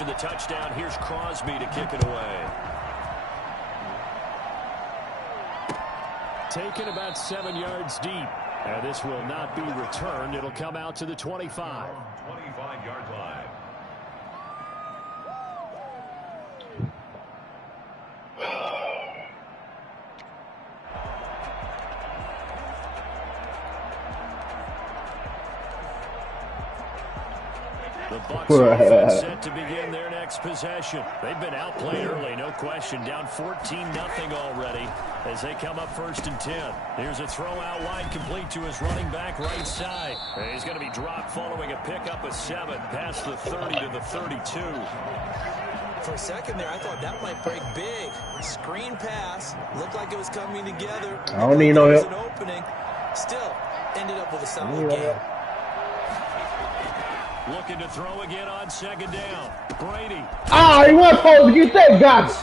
after the touchdown. Here's Crosby to kick it away. Taken about 7 yards deep. And this will not be returned. It'll come out to the 25. 25-yard line. The Bucs are set to begin their next possession. They've been outplayed early, no question. Down 14-0 already as they come up 1st and 10. Here's a throw out wide, complete to his running back right side. And he's going to be dropped following a pickup of 7 past the 30 to the 32. For a second there, I thought that might break big. Screen pass. Looked like it was coming together. I don't need no help. An opening. Still ended up with a solid game. Looking to throw again on 2nd down. Brady. Ah, he wasn't supposed to get that, guys.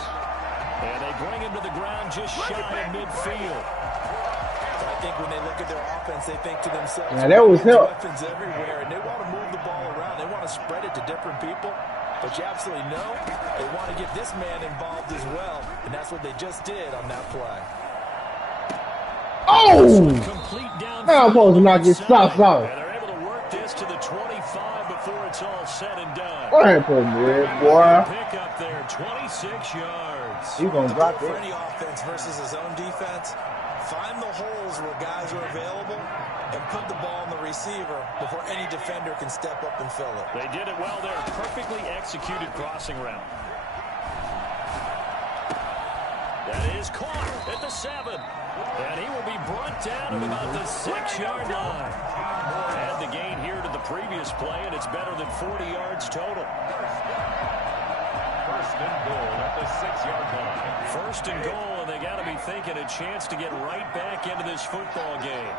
And they bring him to the ground just shy of midfield. I think when they look at their offense, they think to themselves, yeah, that was help. Weapons everywhere, and they want to move the ball around. They want to spread it to different people. But you absolutely know they want to get this man involved as well. And that's what they just did on that play. Oh! Now I'm supposed to knock his socks off. And they're able to work this to the 25 before it's all said and done. Go ahead, put me in, boy. Pick up there, 26 yards. You gonna drop it? For any offense versus his own defense, find the holes where guys are available and put the ball in the receiver before any defender can step up and fill it. They did it well there. Perfectly executed crossing route. That is caught at the 7. And he will be brought down at about the 6-yard line. Add the gain here to the previous play, and it's better than 40 yards total. 1st and goal at the 6-yard line. 1st and goal, and they got to be thinking a chance to get right back into this football game.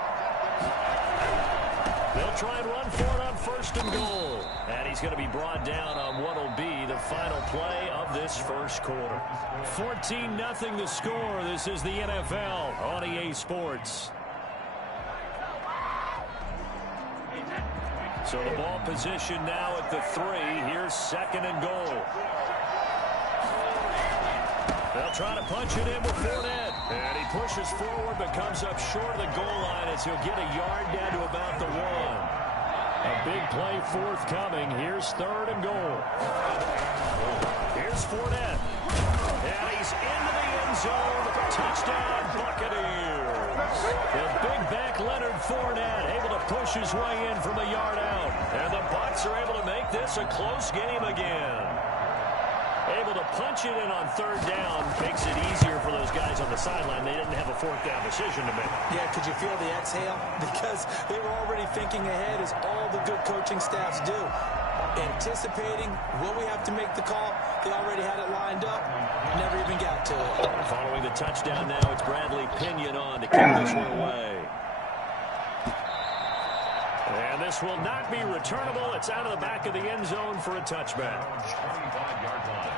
They'll try and run for it on 1st and goal. And he's going to be brought down on what will be the final play of this 1st quarter. 14-0 the score. This is the NFL on EA Sports. So the ball position now at the 3. Here's 2nd and goal. They'll try to punch it in with Fournette. And he pushes forward but comes up short of the goal line as he'll get a yard down to about the 1. A big play forthcoming. Here's 3rd and goal. Here's Fournette. And he's into the end zone. Touchdown, Buccaneers. The big back Leonard Fournette able to push his way in from a yard out. And the Bucs are able to make this a close game again. Able to punch it in on 3rd down. Makes it easier for those guys on the sideline. They didn't have a 4th down decision to make. Yeah, could you feel the exhale? Because they were already thinking ahead, as all the good coaching staffs do. Anticipating, will we have to make the call? They already had it lined up. Never even got to it. Following the touchdown now, it's Bradley Pinion on to kick this one away. And this will not be returnable. It's out of the back of the end zone for a touchback. 25-yard line.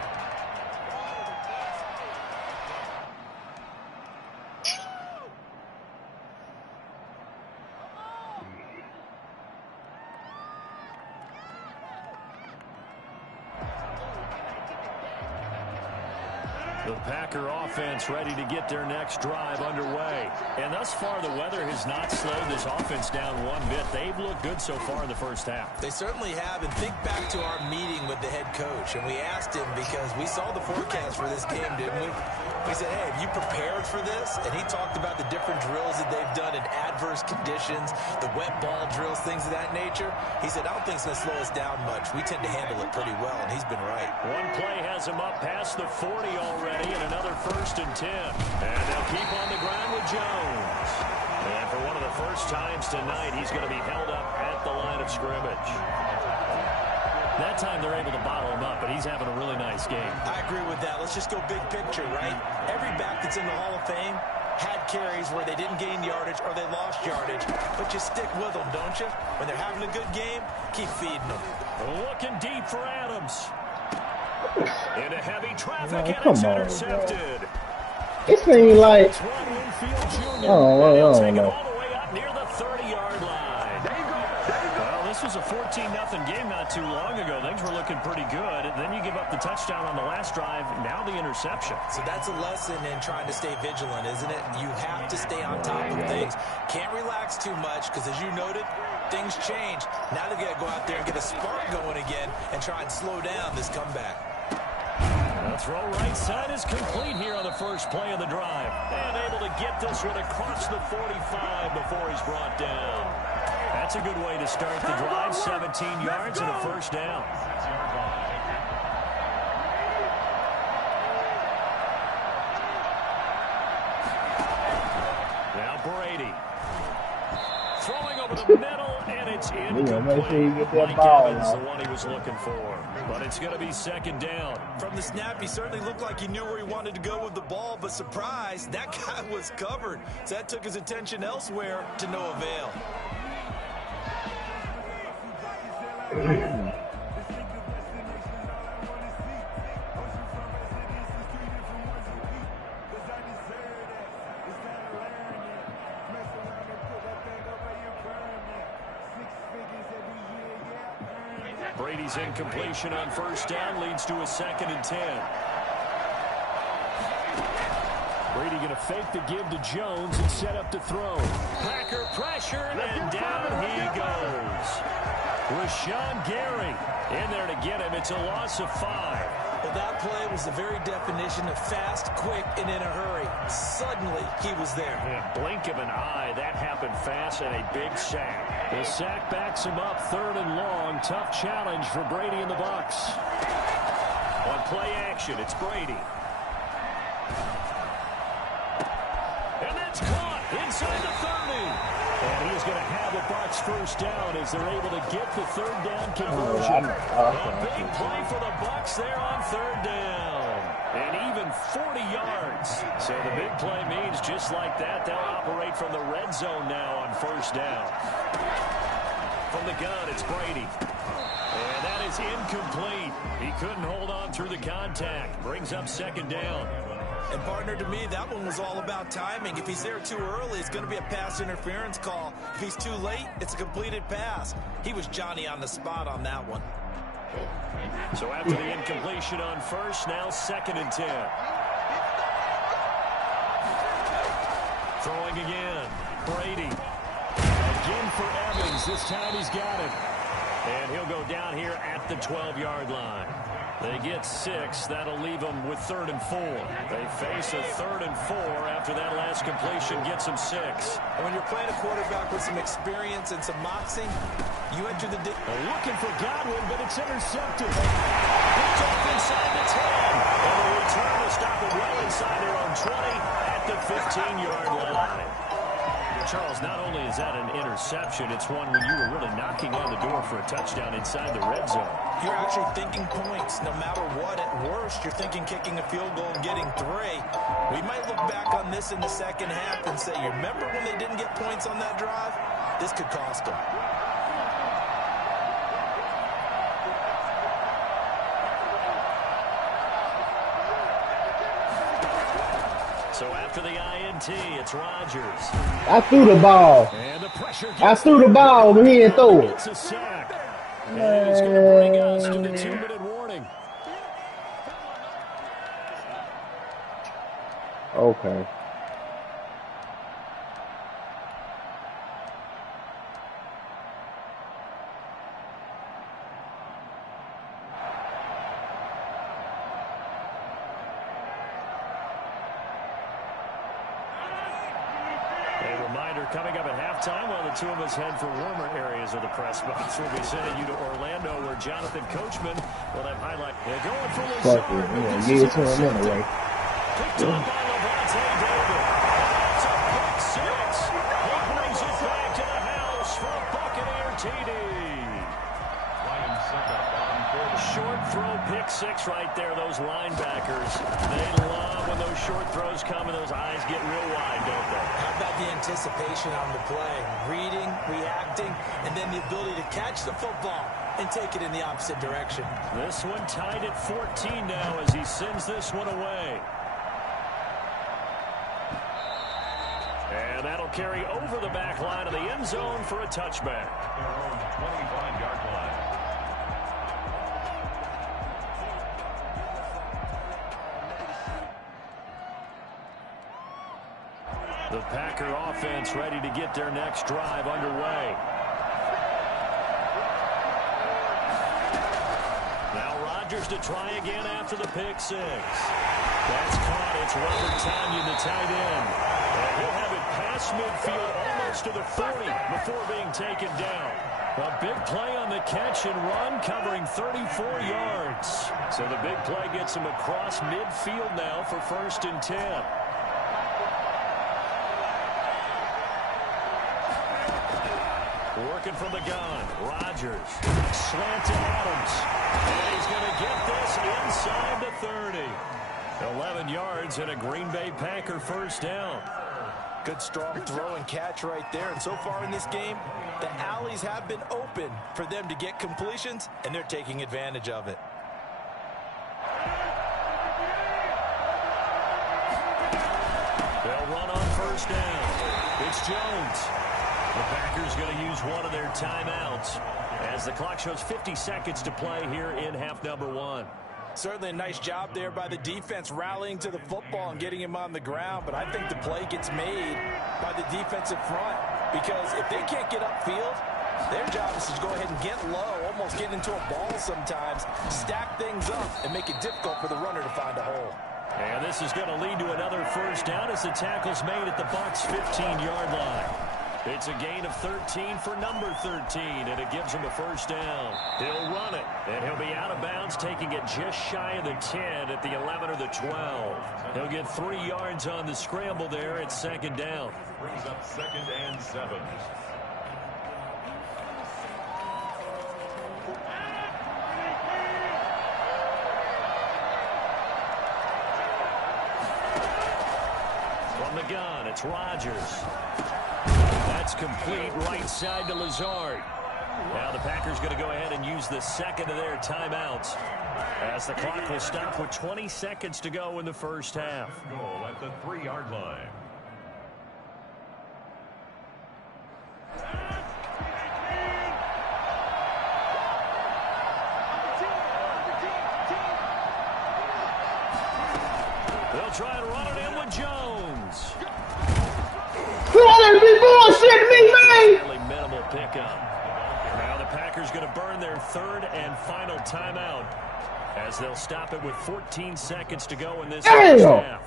The Packer offense ready to get their next drive underway. And thus far, the weather has not slowed this offense down one bit. They've looked good so far in the 1st half. They certainly have. And think back to our meeting with the head coach. And we asked him, because we saw the forecast for this game, didn't we? We said, hey, have you prepared for this? And he talked about the different drills that they've done in adverse conditions, the wet ball drills, things of that nature. He said, I don't think it's going to slow us down much. We tend to handle it pretty well, and he's been right. One play has him up past the 40 already, and another 1st and 10. And they'll keep on the ground with Jones. And for one of the first times tonight, he's going to be held up at the line of scrimmage. That time they're able to bottle him up, but he's having a really nice game. I agree with that. Let's just go big picture, right? Every back that's in the Hall of Fame had carries where they didn't gain yardage or they lost yardage, but you stick with them, don't you? When they're having a good game, keep feeding them. Looking deep for Adams. Into heavy traffic, and it's intercepted. It seems like... Oh, I don't know. All the way up near the 30-yard line. Well, this this was a 14-0 game not too long ago. Things were looking pretty good. And then you give up the touchdown on the last drive. Now the interception. So that's a lesson in trying to stay vigilant, isn't it? You have to stay on top of things. Can't relax too much because, as you noted, things change. Now they've got to go out there and get a spark going again and try and slow down this comeback. The throw right side is complete here on the first play of the drive. And able to get this one across the 45 before he's brought down. That's a good way to start the drive. 17 yards and a first down. Now Brady. Throwing over the middle, and it's incomplete. Make sure you get that Mike ball. Evans, the one he was looking for. But it's going to be second down. From the snap, he certainly looked like he knew where he wanted to go with the ball, but surprise, that guy was covered. So that took his attention elsewhere to no avail. Brady's incompletion on first down leads to a 2nd and 10. Brady going to fake the give to Jones and set up to throw. Packer pressured, and down he goes. Rashawn Gary in there to get him. It's a loss of 5. Well, that play was the very definition of fast, quick, and in a hurry. Suddenly, he was there. Yeah, blink of an eye. That happened fast and a big sack. The sack backs him up 3rd and long. Tough challenge for Brady and the Bucs. On play action, it's Brady. And that's caught inside the 30. And he's going to have a Bucs first down as they're able to get the 3rd down conversion. A big play for the Bucs there on 3rd down. And even 40 yards. So the big play means just like that, they'll operate from the red zone now on first down. From the gun, it's Brady. And that is incomplete. He couldn't hold on through the contact. Brings up 2nd down. And, partner, to me, that one was all about timing. If he's there too early, it's going to be a pass interference call. If he's too late, it's a completed pass. He was Johnny on the spot on that one. So after the incompletion on first, now 2nd and 10. Throwing again. Brady. Again for Evans. This time he's got it. And he'll go down here at the 12-yard line. They get 6. That'll leave them with 3rd and 4. They face a 3rd and 4 after that last completion gets them 6. And when you're playing a quarterback with some experience and some moxie, you enter the... Looking for Godwin, but it's intercepted. Picked off inside the 10. And the return will stop it well inside their own 20 at the 15-yard line. Charles, not only is that an interception, it's one when you were really knocking on the door for a touchdown inside the red zone. You're actually thinking points no matter what. At worst, you're thinking kicking a field goal and getting 3. We might look back on this in the second half and say, you remember when they didn't get points on that drive? This could cost them. So after the INT, it's Rodgers. I threw the ball. And the pressure I threw the ball, but he didn't throw it. It's a sack. And it's going to bring us to the 2-minute warning. Okay. A reminder coming up at halftime while the two of us head for warmer areas of the press box. We'll be sending you to Orlando where Jonathan Coachman will have highlight. They're going for Fuck it. Yeah, give it to him anyway. Picked up by Levante David. It's a pick 6. He brings it back to the house for a Buccaneer TD. Short throw pick 6 right there. Those linebackers, they love when those short throws come and those eyes get real wide, don't they? How about the anticipation on the play? Reading, reacting, and then the ability to catch the football and take it in the opposite direction. This one tied at 14 now as he sends this one away. And that'll carry over the back line of the end zone for a touchback. Their own 25-yard line. The Packer offense ready to get their next drive underway. Now Rodgers to try again after the pick six. That's caught. It's Robert Tonyan, the tight end. And he'll have it past midfield almost to the 40 before being taken down. A big play on the catch and run, covering 34 yards. So the big play gets him across midfield now for 1st and 10. Working from the gun, Rodgers. Slant to Adams. And he's going to get this inside the 30. 11 yards and a Green Bay Packer first down. Good strong throw and catch right there. And so far in this game, the alleys have been open for them to get completions, and they're taking advantage of it. They'll run on first down. It's Jones. The Packers going to use one of their timeouts as the clock shows 50 seconds to play here in half number 1. Certainly a nice job there by the defense rallying to the football and getting him on the ground, but I think the play gets made by the defensive front because if they can't get upfield, their job is to go ahead and get low, almost get into a ball sometimes, stack things up, and make it difficult for the runner to find a hole. And this is going to lead to another first down as the tackle's made at the Bucs' 15-yard line. It's a gain of 13 for number 13, and it gives him a first down. He'll run it, and he'll be out of bounds, taking it just shy of the 10 at the 11 or the 12. He'll get 3 yards on the scramble there at 2nd down. Brings up 2nd and 7. From the gun, it's Rodgers. That's complete right side to Lazard. Now the Packers going to go ahead and use the second of their timeouts as the clock will stop with 20 seconds to go in the first half. Goal at the 3-yard line. They'll try and run it in with Jones. Be bullshit me, man. Fairly minimal pickup. Now the Packers going to burn their 3rd and final timeout as they'll stop it with 14 seconds to go in this first half.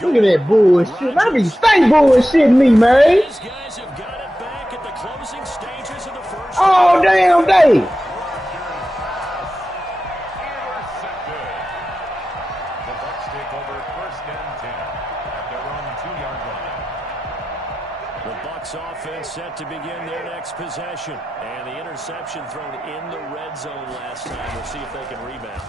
Look at that bullshit. I be stay bullshitting me, man. These guys have got it back at the closing stages of the first. All damn day. Intercepted. The Bucs take over 1st and 10 at their own 2-yard line. The Bucs offense set to begin their next possession. And the interception thrown in the red zone last time. We'll see if they can rebound.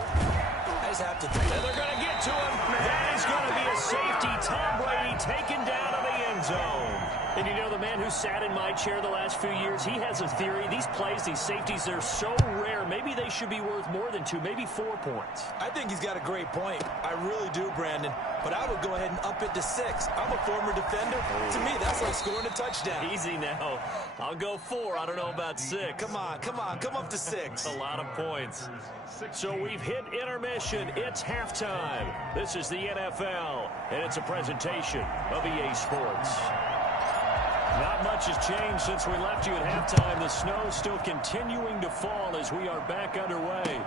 I just have to think. And they're going to get to him. That is going to be a safety. Tom Brady taken down in the end zone. And you know, the man who sat in my chair the last few years, he has a theory. These plays, these safeties, they're so rare. Maybe they should be worth more than 2, maybe 4 points. I think he's got a great point. I really do, Brandon. But I would go ahead and up it to 6. I'm a former defender. To me, that's like scoring a touchdown. Easy now. I'll go 4. I don't know about 6. Come on. Come up to 6. A lot of points. So we've hit intermission. It's halftime. This is the NFL, and it's a presentation of EA Sports. Not much has changed since we left you at halftime. The snow still continuing to fall as we are back underway.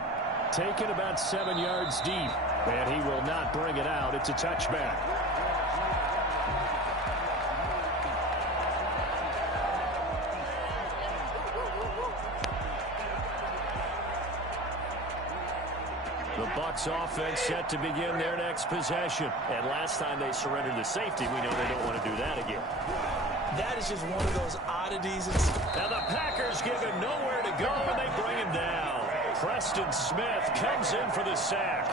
Taken about 7 yards deep, and he will not bring it out. It's a touchback. The Bucs offense set to begin their next possession. And last time they surrendered the safety, we know they don't want to do that again. That is just one of those oddities. Now the Packers give him nowhere to go, and they bring him down. Preston Smith comes in for the sack.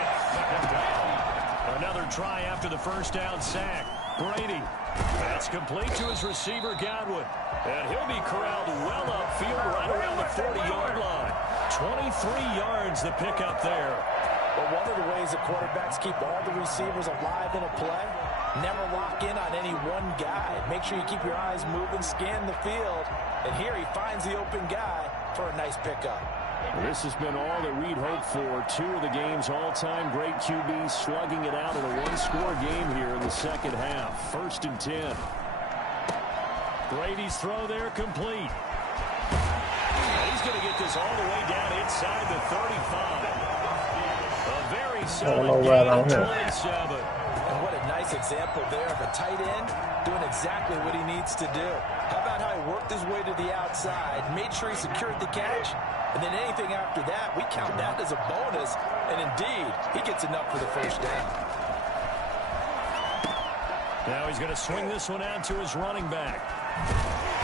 It's 2nd Another try after the first down sack. Brady. That's complete to his receiver, Godwin. And he'll be corralled well upfield right around the 40-yard line. 23 yards the pickup there. But one of the ways that quarterbacks keep all the receivers alive in a play, never lock in on any one guy. Make sure you keep your eyes moving, scan the field. And here he finds the open guy for a nice pickup. This has been all that we'd hoped for. Two of the game's all-time great QBs slugging it out in a one-score game here in the second half. 1st and 10. Brady's throw there complete. And he's going to get this all the way down inside the 35. A very solid game at 27. And what a nice example there of a tight end doing exactly what he needs to do. How about how he worked his way to the outside, made sure he secured the catch, and then anything after that, we count that as a bonus. And indeed, he gets enough for the first down. Now he's going to swing this one out to his running back.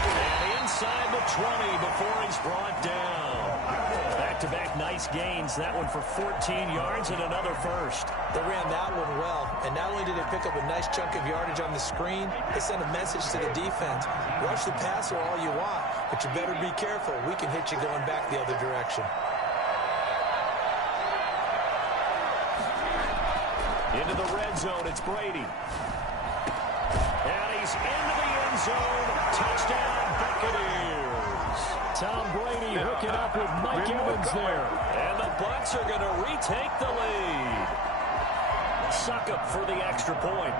And inside the 20 before he's brought down. Back-to-back nice gains. That one for 14 yards and another first. They ran that one well. And not only did they pick up a nice chunk of yardage on the screen, they sent a message to the defense. Rush the passer all you want, but you better be careful. We can hit you going back the other direction. Into the red zone, it's Brady. And he's into the end zone. Touchdown, Buccaneers. Tom Brady hooking up with Mike Evans there. And the Bucs are going to retake the lead. Suck up for the extra point.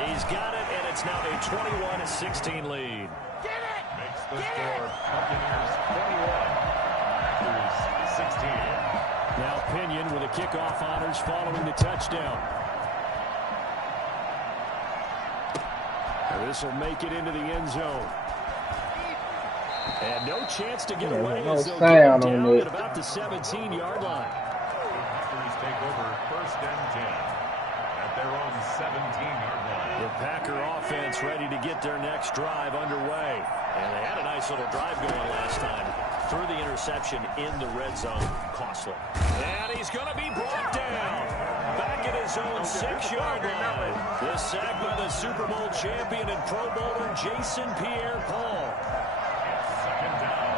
He's got it, and it's now a 21-16 lead. Get it! Makes the score Buccaneers 21-16. Now Pinion with a kickoff honors following the touchdown. This will make it into the end zone. And no chance to get away as they'll get down at about the 17-yard line. Packers take over 1st and 10 at their own 17-yard line. The Packer offense ready to get their next drive underway. And they had a nice little drive going last time. Through the interception in the red zone. Costly. And he's going to be brought down. Back at his own 6-yard line. This sack by the Super Bowl champion and Pro Bowler Jason Pierre-Paul. Second down.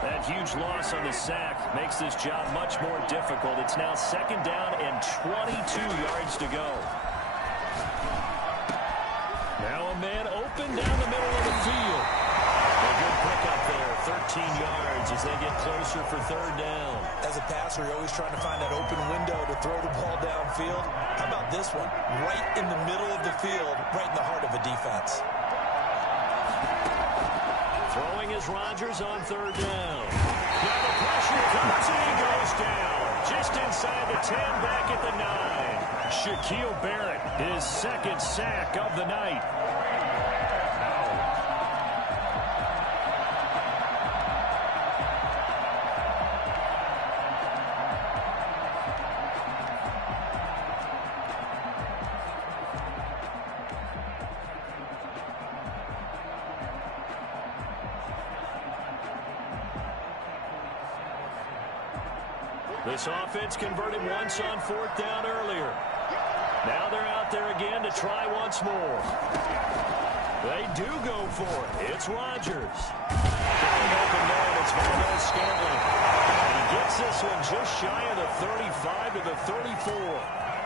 That huge loss on the sack makes this job much more difficult. It's now 2nd down and 22 yards to go. Now a man open down the middle of the field. A good pickup there, 13 yards as they get closer for 3rd down. As a passer, you're always trying to find that open window to throw the ball downfield. How about this one? Right in the middle of the field, right in the heart of a defense. Throwing is Rodgers on 3rd down. Now the pressure comes and he goes down. Just inside the 10, back at the 9. Shaquille Barrett, his 2nd sack of the night. This offense converted once on 4th down earlier. Now they're out there again to try once more. They do go for it. It's Rodgers. Open man, it's Scantling. He gets this one just shy of the 35 to the 34.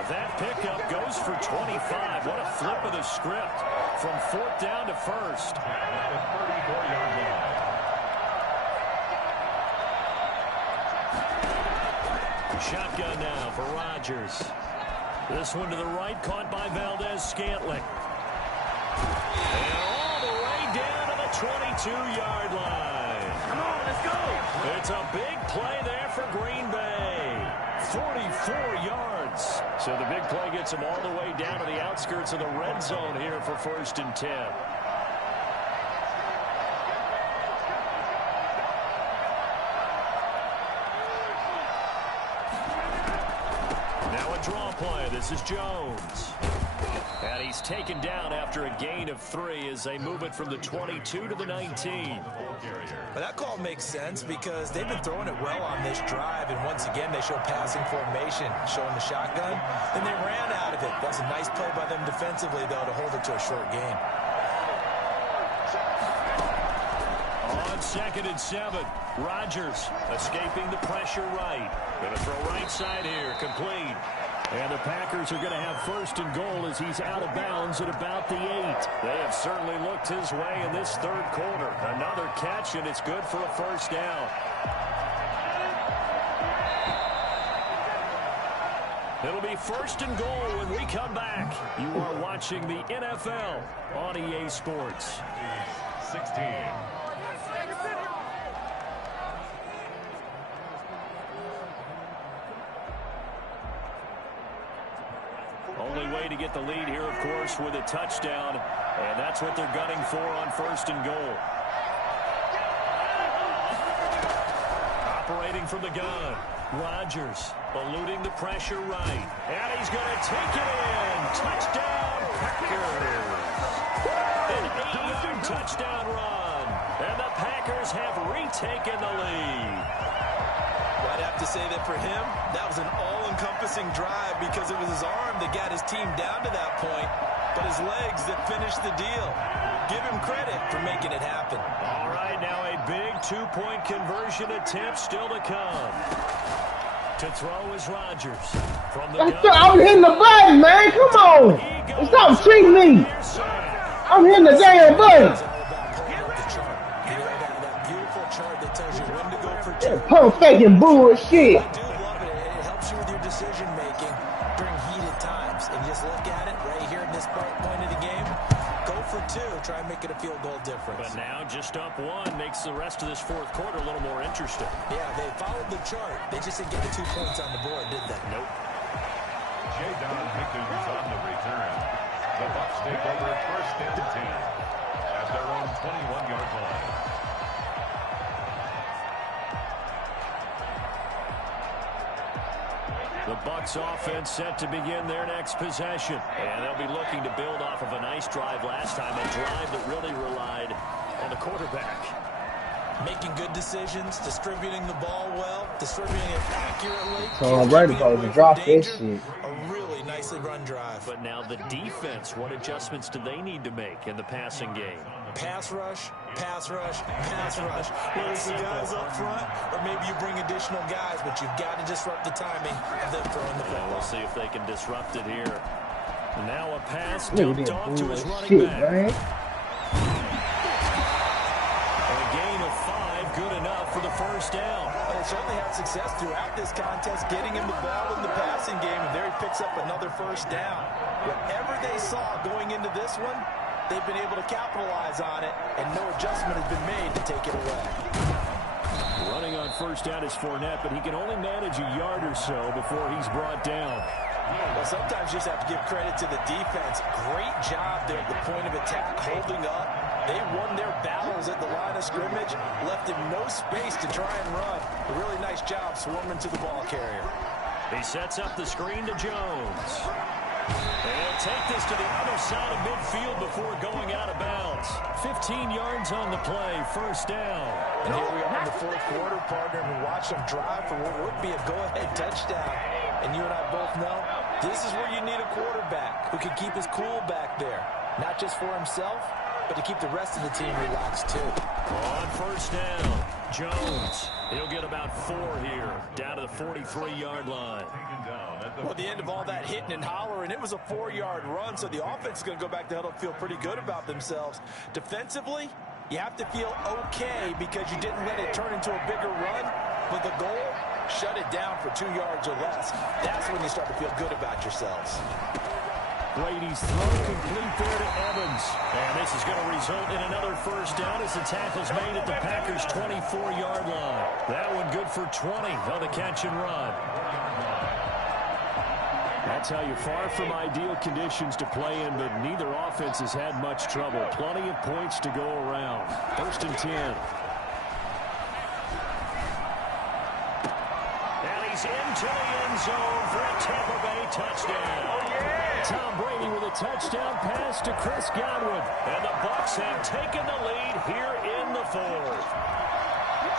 That pickup goes for 25. What a flip of the script from 4th down to 1st. At the 34-yard line. Shotgun now for Rodgers. This one to the right, caught by Valdez-Scantling. And all the way down to the 22-yard line. Come on, let's go. It's a big play there for Green Bay. 44 yards. So the big play gets them all the way down to the outskirts of the red zone here for 1st and 10. Now a draw play. This is Jones. And he's taken down after a gain of 3 as they move it from the 22 to the 19. But that call makes sense because they've been throwing it well on this drive, and once again they show passing formation, showing the shotgun, and they ran out of it. That's a nice play by them defensively, though, to hold it to a short gain. On 2nd and 7, Rodgers escaping the pressure right. Going to throw right side here, complete. And the Packers are going to have 1st and goal as he's out of bounds at about the 8. They have certainly looked his way in this 3rd quarter. Another catch, and it's good for a 1st down. It'll be 1st and goal when we come back. You are watching the NFL on EA Sports. 16. Only way to get the lead here, of course, with a touchdown. And that's what they're gunning for on 1st and goal. Operating from the gun. Rodgers eluding the pressure right. And he's going to take it in. Touchdown, Packers. An 8-yard touchdown run. And the Packers have retaken the lead. I'd have to say that for him, that was an all-encompassing drive because it was his arm that got his team down to that point, but his legs that finished the deal. Give him credit for making it happen. All right, now a big 2-point conversion attempt still to come. To throw is Rodgers. From the I'm hitting the button, man. Come on. Stop cheating me. I'm hitting the damn button. Pump faking bullshit. I do love it. It helps you with your decision making during heated times. And just look at it right here in this point of the game. Go for 2. Try and make it a field goal difference. But now just up 1 makes the rest of this 4th quarter a little more interesting. Yeah, they followed the chart. They just didn't get the 2 points on the board, did they? Nope. J-Don Higgins on the return. The Bucs take over 1st and 10 at their own 21-yard line. The Bucs offense set to begin their next possession. And they'll be looking to build off of a nice drive last time, a drive that really relied on the quarterback. Making good decisions, distributing the ball well, distributing it accurately. So I'm ready to drop this shit. A really nicely run drive. But now the defense, what adjustments do they need to make in the passing game? Pass rush, pass rush, pass rush. Whether it's the guys up front or maybe you bring additional guys, but you've got to disrupt the timing of them throwing the football. We'll see if they can disrupt it here. Now a pass Look at dumped that off to his running bullshit, back. man. A gain of 5, good enough for the 1st down. Well, they certainly had success throughout this contest, getting him the ball in the passing game, and there he picks up another 1st down. Whatever they saw going into this one, they've been able to capitalize on it, and no adjustment has been made to take it away. Running on 1st down is Fournette, but he can only manage a yard or so before he's brought down. Well, sometimes you just have to give credit to the defense. Great job there at the point of attack, holding up. They won their battles at the line of scrimmage, left him no space to try and run. A really nice job swarming to the ball carrier. He sets up the screen to Jones. And he'll take this to the other side of midfield before going out of bounds. 15 yards on the play, 1st down. And here we are in the 4th quarter, partner, and we watch them drive for what would be a go-ahead touchdown. And you and I both know this is where you need a quarterback who can keep his cool back there. Not just for himself, but to keep the rest of the team relaxed too. On 1st down, Jones. He'll get about 4 here, down to the 43-yard line. Well, at the end of all that hitting and hollering, it was a 4-yard run, so the offense is going to go back to huddle and feel pretty good about themselves. Defensively, you have to feel okay because you didn't let it turn into a bigger run, but the goal, shut it down for 2 yards or less. That's when you start to feel good about yourselves. Brady's throw complete there to Evans. And this is going to result in another 1st down as the tackle's made at the Packers' 24-yard line. That one good for 20 on the catch and run. That's how you're far from ideal conditions to play in, but neither offense has had much trouble. Plenty of points to go around. 1st and 10. And he's into the end zone for a Tampa Bay touchdown. Tom Brady with a touchdown pass to Chris Godwin. And the Bucs have taken the lead here in the fourth.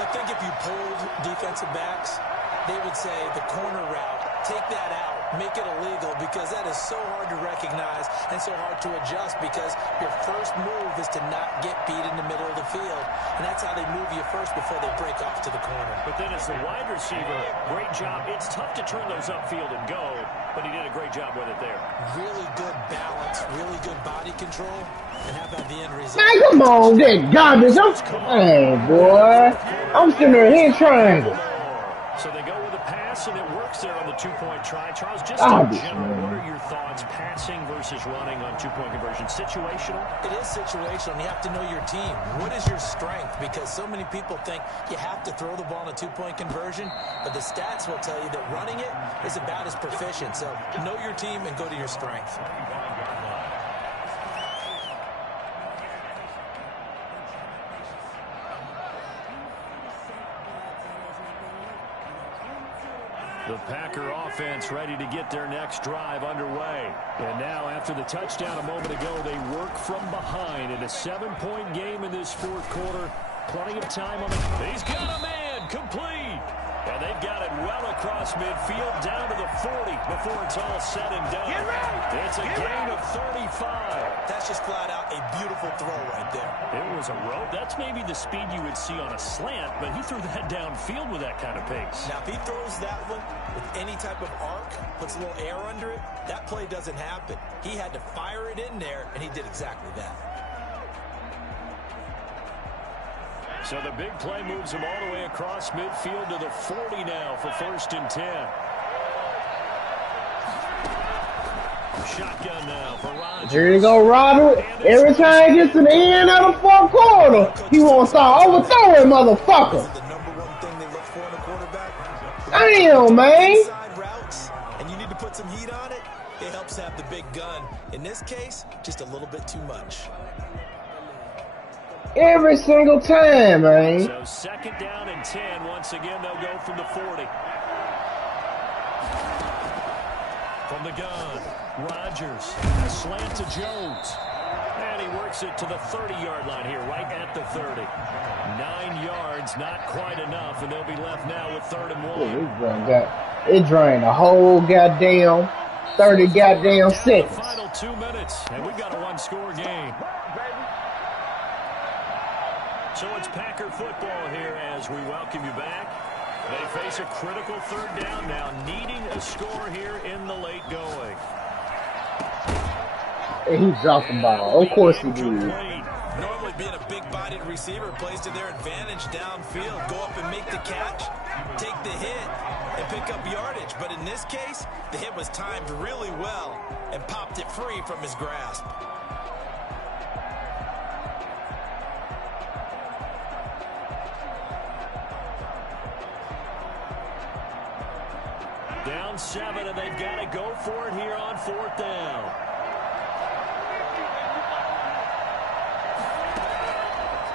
I think if you polled defensive backs, they would say the corner route, take that out, make it illegal, because that is so hard to recognize and so hard to adjust, because your first move is to not get beat in the middle of the field. And that's how they move you first before they break off to the corner. But then as the wide receiver, great job. It's tough to turn those upfield and go, but he did a great job with it there. Really good balance, really good body control. And how about the end result? Man, come on, that garbage. Hey, boy. I'm sitting there in triangle. So they go with a pass, and it works there on the two-point try. Charles, just Garbage, in general, man. what are your thoughts passing versus running on two-point conversion? Situational? It is situational, and you have to know your team. What is your strength? Because so many people think you have to throw the ball in a two-point conversion, but the stats will tell you that running it is about as proficient. So know your team and go to your strength. The Packer offense ready to get their next drive underway. And now, after the touchdown a moment ago, they work from behind in a 7-point game in this fourth quarter. Plenty of time on the... He's got a man, complete. And they've got it well across midfield, down to the 40 before it's all said and done. It's a gain of 35. That's just flat out a beautiful throw right there. It was a rope. That's maybe the speed you would see on a slant, but he threw that downfield with that kind of pace. Now, if he throws that one with any type of arc, puts a little air under it, that play doesn't happen. He had to fire it in there, and he did exactly that. So the big play moves him all the way across midfield to the 40 now for 1st and 10. Shotgun now for Rodgers. Here you go, Robert. Every time he gets to the end of the fourth quarter, he wants to overthrow him, motherfucker. The number one thing they look for in a quarterback. Damn, man. Inside routes, and you need to put some heat on it. It helps have the big gun. In this case, just a little bit too much. Every single time, man. So 2nd down and 10. Once again, they'll go from the 40. From the gun, Rodgers, slant to Jones. And he works it to the 30-yard line here, right at the 30. 9 yards, not quite enough, and they'll be left now with 3rd and 1. It drained a whole goddamn 30 goddamn seconds. The final 2 minutes, and we've got a one-score game. So it's Packer football here as we welcome you back. They face a critical 3rd down now, needing a score here in the late going. And he dropped the ball. Of course he did. Normally being a big-bodied receiver plays to their advantage downfield. Go up and make the catch, take the hit, and pick up yardage. But in this case, the hit was timed really well and popped it free from his grasp. Down 7, and they've got to go for it here on 4th down.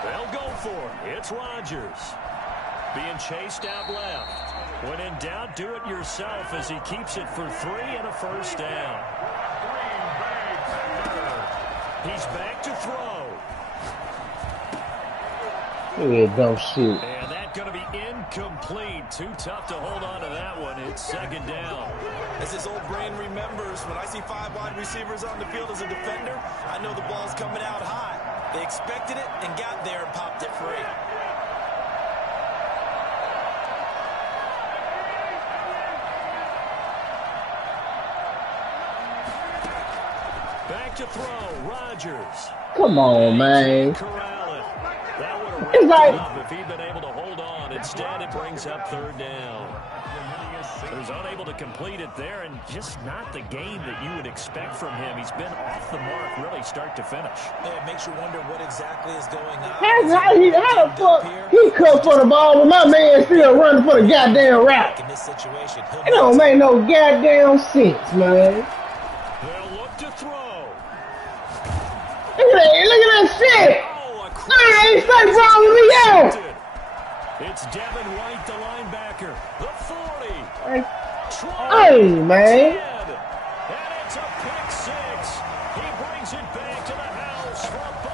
They'll go for it. It's Rodgers. Being chased out left. When in doubt, do it yourself as he keeps it for 3 and a 1st down. He's back to throw. Yeah, don't shoot. And that's going to be incomplete. Too tough to hold on to that one. It's 2nd down. As his old brain remembers, when I see 5 wide receivers on the field as a defender, I know the ball's coming out high. They expected it and got there and popped it free. Back to throw, Rodgers. Come on, man. Corral it. That would have It's like- up if he'd been able to hold on. Instead, it brings up 3rd down. He was unable to complete it there, and just not the game that you would expect from him. He's been off the mark, really, start to finish. Yeah, it makes you wonder what exactly is going on. How the fuck he cut for the ball when my man still running for the goddamn route? In this situation, It don't make no goddamn sense, man. They'll look to throw. Look at that shit. Oh, a I ain't say wrong with me out. It's Devin White, the linebacker. The 40. Hey, man. And it's a pick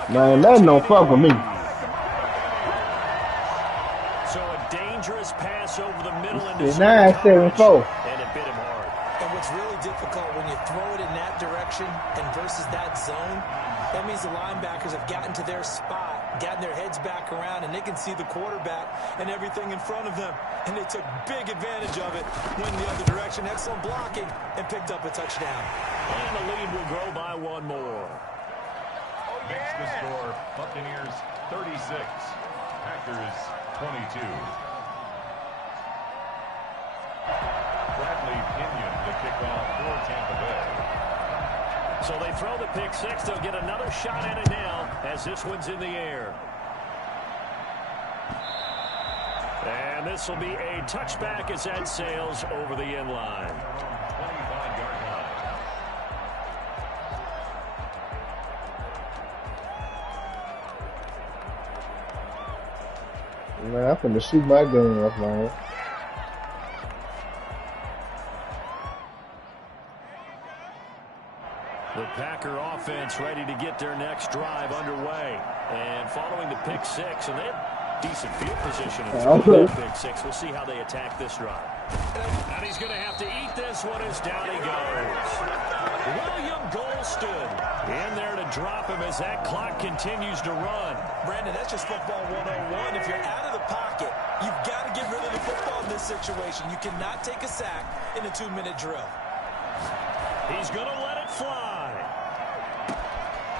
Man, that don't fuck with me. So a dangerous pass over the middle into It's 9-7-4. and it bit him hard. And what's really difficult when you throw it in that direction and versus that zone, that means the linebackers have gotten to their spot, gotten their heads back around, and they can see the quarterback and everything in front of them. And they took big advantage of it, went the other direction, had some blocking, and picked up a touchdown. And the lead will grow by one more. Makes the score Buccaneers 36, Packers 22. Bradley Pinion the kickoff for Tampa Bay. So they throw the pick six. They'll get another shot at it now as this one's in the air. And this will be a touchback as that sails over the end line. 25-yard line. Man, I'm finna shoot my gun off, man. The Packer offense ready to get their next drive underway. And following the pick six, and they have decent field position in that pick six. We'll see how they attack this drive. And he's going to have to eat this one as down he goes. William Golston in there to drop him as that clock continues to run. Brandon, that's just football 101. If you're out of the pocket, you've got to get rid of the football in this situation. You cannot take a sack in a 2-minute drill. He's going to let it fly.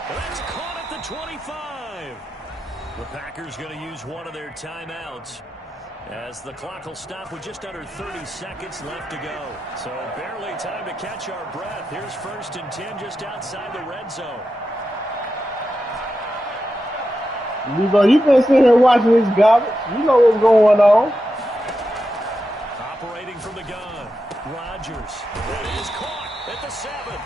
That's caught at the 25. The Packers going to use one of their timeouts as the clock will stop with just under 30 seconds left to go. So barely time to catch our breath. Here's 1st and 10 just outside the red zone. You been sitting here watching this garbage. You know what's going on. Operating from the gun, Rodgers. It is caught at the 7.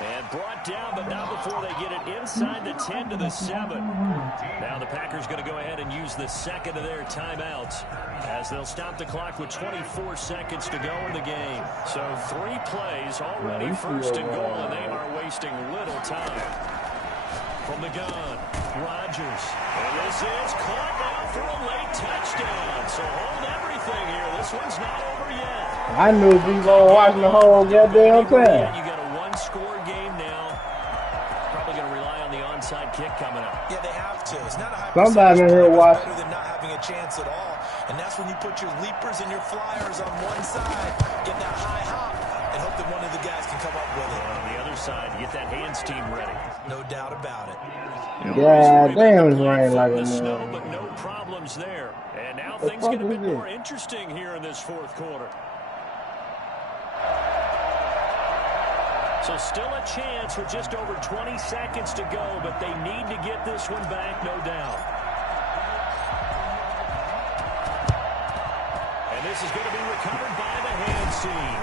And brought down, but not before they get it inside the 10 to the 7. Now the Packers going to go ahead and use the second of their timeouts as they'll stop the clock with 24 seconds to go in the game. So 3 plays already 1st and goal, and they are wasting little time. From the gun, Rodgers. And this is caught now for a late touchdown. So hold everything here. This one's not over yet. I knew we were watching the whole goddamn time. You got a one-score game now. Probably going to rely on the onside kick coming up. Yeah, they have to. It's not a high Somebody in here watching. better than not having a chance at all. And that's when you put your leapers and your flyers on one side, get that high hop, and hope that one of the guys can come up with it. And on the other side, you get that hands team ready. No doubt about it. Yeah, damn, it's raining like the a snow, man. but no problems there. And now things get a bit more interesting here in this 4th quarter. So still a chance with just over 20 seconds to go, but they need to get this one back, no doubt. And this is going to be recovered by the hands team.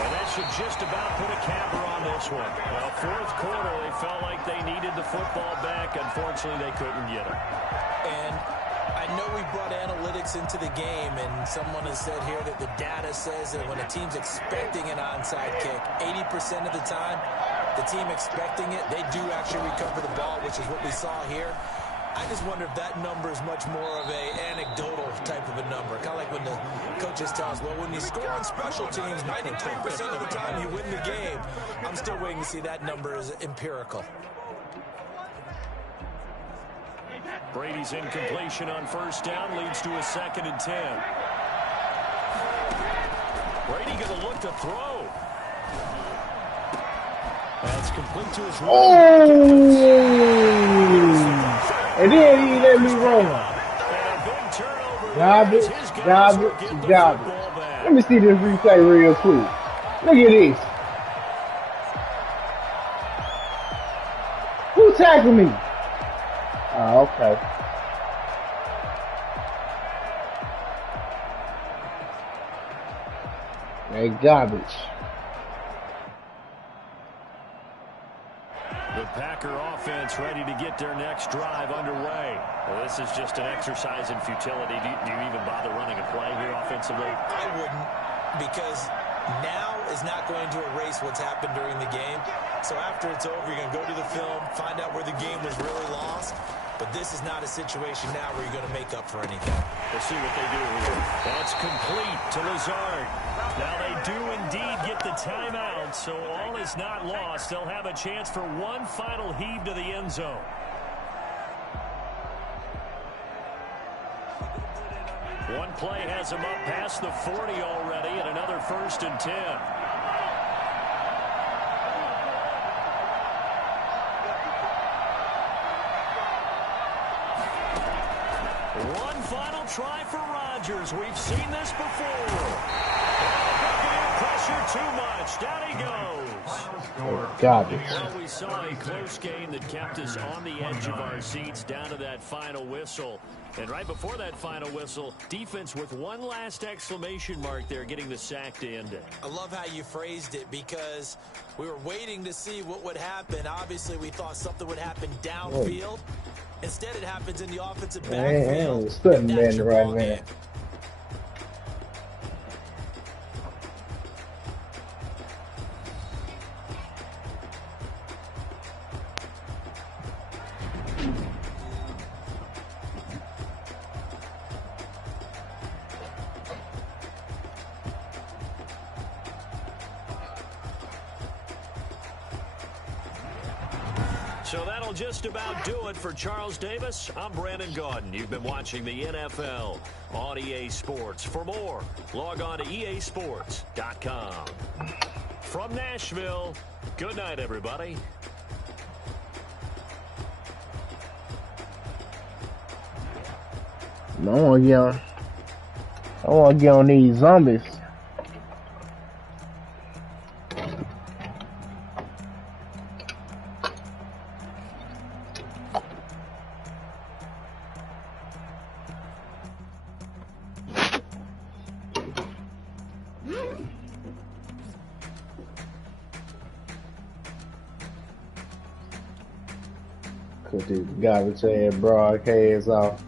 And that should just about put a capper on this one. Well, 4th quarter, they felt like they needed the football back. Unfortunately, they couldn't get it. And I know we brought analytics into the game, and someone has said here that the data says that when a team's expecting an onside kick, 80% of the time, the team expecting it, they do actually recover the ball, which is what we saw here. I just wonder if that number is much more of a anecdotal type of a number. Kind of like when the coaches tell us, well, when you score on special teams, 93% of the time you win the game. I'm still waiting to see that number is empirical. Brady's incompletion on 1st down leads to a 2nd and 10. Brady going to look to throw. That's complete to his right. Oh! And then he let me roll. Garbage. Let me see this replay real quick. Look at this. Who tackled me? Oh, okay. Hey, garbage. The Packer offense ready to get their next drive underway. Well, this is just an exercise in futility. Do you even bother running a play here offensively? I wouldn't, because Now is not going to erase what's happened during the game. So after it's over, you're going to go to the film, find out where the game was really lost. But this is not a situation now where you're going to make up for anything. We'll see what they do here. That's complete to Lazard. Now they do indeed get the timeout, so all is not lost. They'll have a chance for one final heave to the end zone. One play has him up past the 40 already, and another 1st and 10. One final try for Rodgers. We've seen this before. Pressure too much. Down he goes. Garbage. Well, we saw a close game that kept us on the edge of our seats down to that final whistle. And right before that final whistle, defense with one last exclamation mark there, getting the sack to end it. I love how you phrased it because we were waiting to see what would happen. Obviously, we thought something would happen downfield. Instead, it happens in the offensive backfield. And that's your ball game. So that'll just about do it for Charles Davis. I'm Brandon Gaudin. You've been watching the NFL on EA Sports. For more, log on to easports.com. From Nashville, good night, everybody. I want to get on these zombies. Cut these garbage ass broadcasts off.